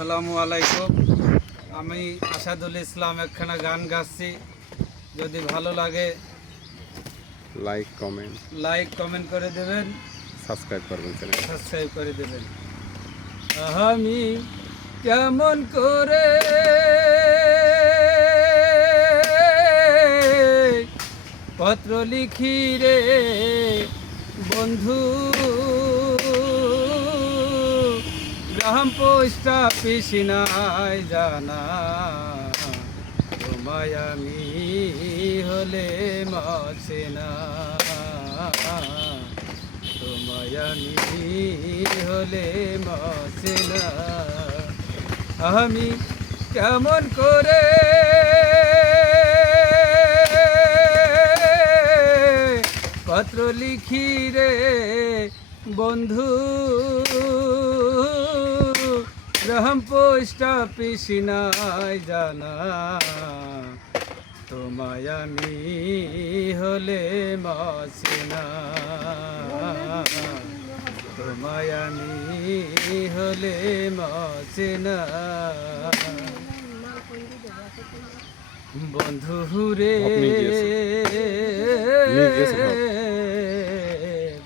আসসালামু আলাইকুম। আমি আসাদুল ইসলাম একখানা গান গাচ্ছি। যদি ভালো লাগে লাইক কমেন্ট করে দেবেন, সাবস্ক্রাইব করবেন, সাবস্ক্রাইব করে দেবেন। আমি কেমন করে পত্র লিখি রে বন্ধু, গ্রাম পোস্ট অফিস নাই জানা, তোমায় আমি হলে মাছে না, তোমায় আমি হলে মাছে না। আমি কেমন করে পত্র লিখি রে বন্ধু, গ্রাম পোস্ট অফিস নাই জানা, তোমায় আমি হলে মাছে না, তোমায় আমি হলে মাছে না। বন্ধু রে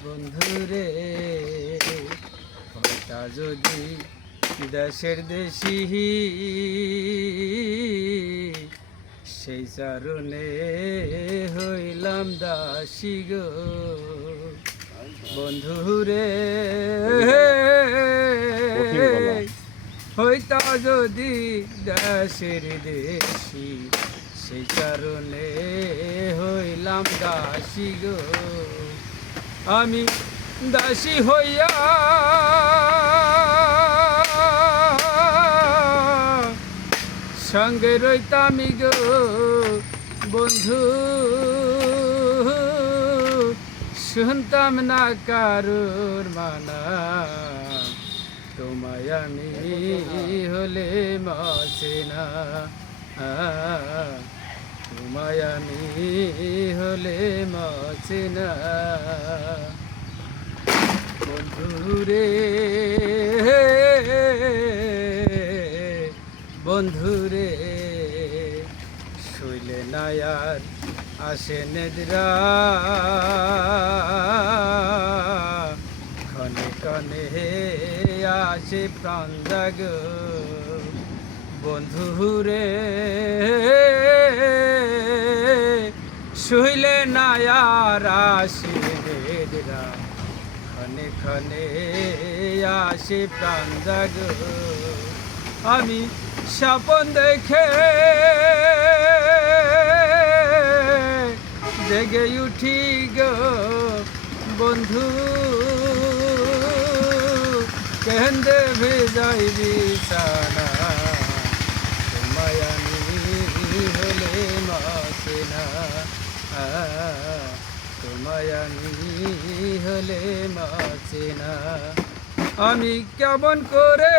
বন্ধু রে, হয়টা যদি দেশের দেশি সেই চারণে হইলাম দাসী গো। বন্ধু রে হইতা যদি দেশের দেশি সেই কারণে হইলাম দাসী গো। আমি দাসী হইয়া সঙ্গে রইতামি গো বন্ধু, শুনতাম না কারুর মানা, তোমায় আমি হলে মাছে না, তোমায় আমি হলে মাছে না। বন্ধু রে বন্ধু রে, শুইলে না আর আসে নেদরা, ক্ষণে ক্ষণে আসে প্রাণ জাগ। বন্ধু রে শুইলে না আর আসে নেদরা, ক্ষণে ক্ষণে আসে প্রাণ জাগ। আমি স্বপ্ন দেখে জেগে উঠি গো বন্ধু, কেন্দে ভেজাই বিছানা, তোমায় আমি হলে মাছে না, তোমায় আমি হলে মাছে না। আমি কেমন করে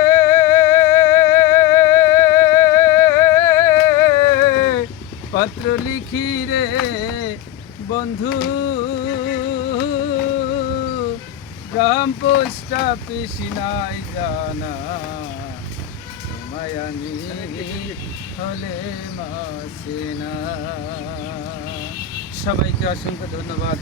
পত্র লিখি রে বন্ধু, গ্রাম পোস্ট অফিস নাই জানা, তোমায় আমি হলে মাছে না। সবাইকে অসংখ্য ধন্যবাদ।